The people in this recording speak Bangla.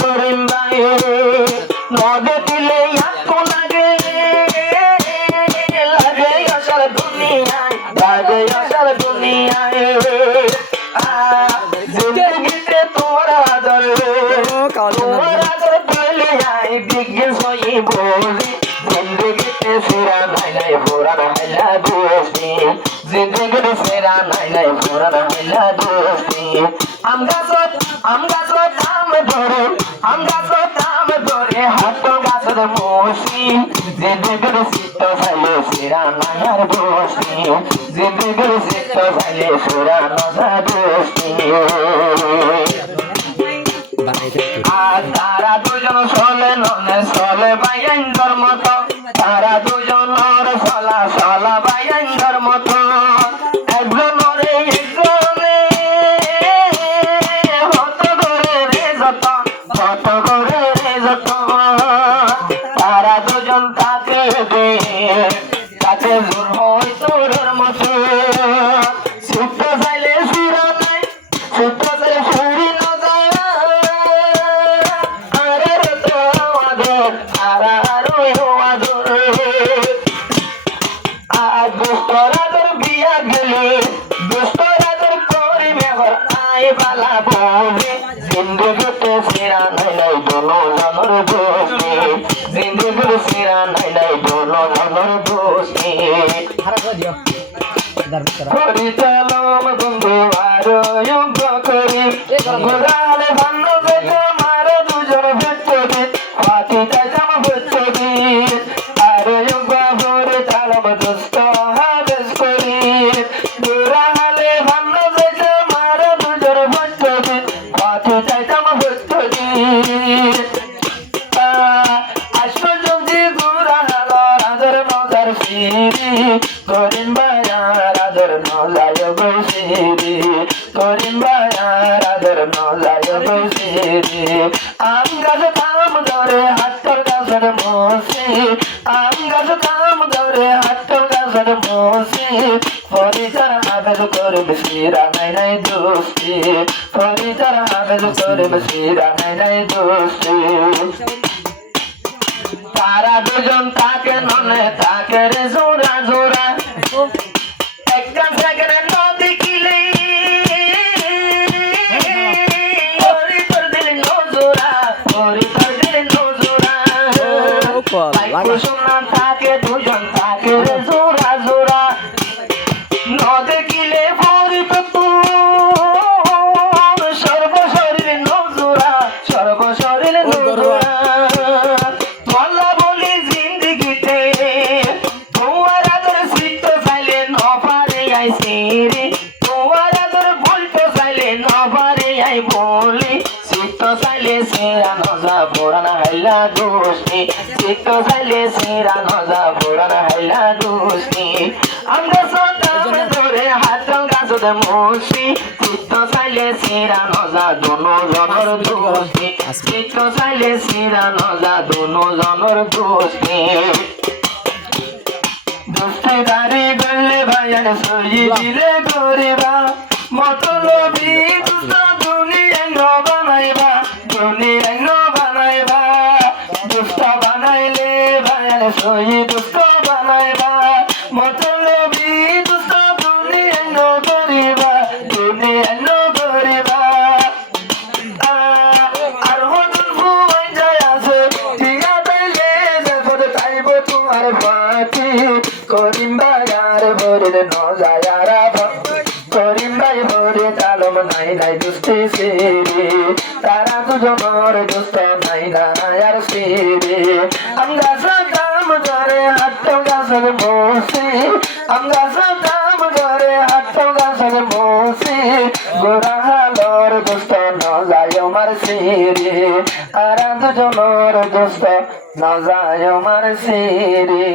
করিম ভাই নদে দিলে এত লাগে লাগে আসার দুনিয়ায় লাগে আসার দুনিয়ায় জিন্দগিতে তোমার আদর তোমার আদর পেলে আই বিজ্ঞান সই বলি জিন্দগিতে সেরা নাই নাই পুরান হাইলা দোস্তি জিন্দগিতে সেরা নাই নাই পুরান হাইলা দোস্তি আম গাছত আম ধরে হাত গাছত মসি জিন্দগির সিট ফাইলে সেরা নাই আর দোস্তি জিন্দগির সিট ফাইলে সেরা নজা দোস্তি আর তারা দুজন চলে নলে চলে বাইন্দর মতো তারা দুজনের চলা চলা বাইন্দর মতো একজনরে একজনে হত করে রে যত তারা দুজন তাকে দে তাকে জোর হয় তোর মতো ছুটতে চাইলে সুরা নাই ছুটতে চাইলে সুরি বিয়া গেলে দুষ্টরাদের করি মেঘর আই বালা বলে জিন্দগিতে ফেরা নাই নাই দোনো জনর দোষী জিন্দগির ফেরা নাই নাই দোনো জনর দোষী পরিচালম বন্ধু আর করি ঘোরালে ভান্ন বেঁচে আমার দুজন ভেট্টি পাতি যাইতাম ভেট্টি আর পরিচালম দুষ্ট হাবেশ করি ঘোরালে ভান্ন বেঁচে আমার দুজন ভেট্টি পাতি যাইতাম ভেট্টি আশ্চর্যজি ঘোরাল রাজের মজার ফিরি করিম বায়ার আদর নলায় বসিরি করিম বায়ার আদর নলায় বসিরি আম গাছ কাম ধরে হাতর গাছের মসি আম গাছ কাম ধরে হাতর গাছের মসি পরিচার আবেদ করে বেশিরা নাই নাই দোস্তি পরিচার আবেদ করে বেশিরা নাই নাই দোস্তি তারা দুজন তাকে ননে তাকে রে জোড়া জোড়া একটা জায়গায় নদী কিলে পরিতর দিলে নজোড়া পরিতর দিলে নজোড়া সোনা তাকে দুজন তাকে রে জোড়া জোড়া নদী কিলে পরিতর সর্বশরীরে নজোড়া সর্বশরীরে নজোড়া তোমার আদর বলতে চাইলে নবারে আই বলি চিত্ত চাইলে সেরা নজা পুরান হাইলা দোস্তি চিত্ত চাইলে সেরা নজা পুরান হাইলা দোস্তি আমরা সদাম ধরে হাত গাছত মসি চিত্ত চাইলে সেরা নজা দোনো জনর দোস্তি চিত্ত চাইলে সেরা নজা দোনো জনর দোস্তি দোস্তি দাঁড়ি গলে ভাইয়ার সই দিলে গরিবা মতলবি দুষ্ট দুনিয়ায় বানাইবা দুনিয়ায় বানাইবা দুষ্ট বানাইলে ভাইয়ার সই দুষ্ট বানাইবা মতলবি দুষ্ট দুনিয়ায় গরিবা দুনিয়ায় গরিবা আর হদুল ফুয়াই যায় আছে টিয়া পেলে যে তাইব তোমার পাতি করিম বায়ার ভরে নজায়ারা করিম ভাই ভরে তালম নাই নাই দুস্তি সিরি তারা দুজনের দুষ্ট নাই আর সিরি আম গাছের দাম ধরে হাত গাছের মসি আম গাছের দাম ধরে হাত গাছের মসি গোরা হালর দুষ্ট নজায় আমার সিরি তারা দুজনের দুষ্ট নজায় আমার সিরি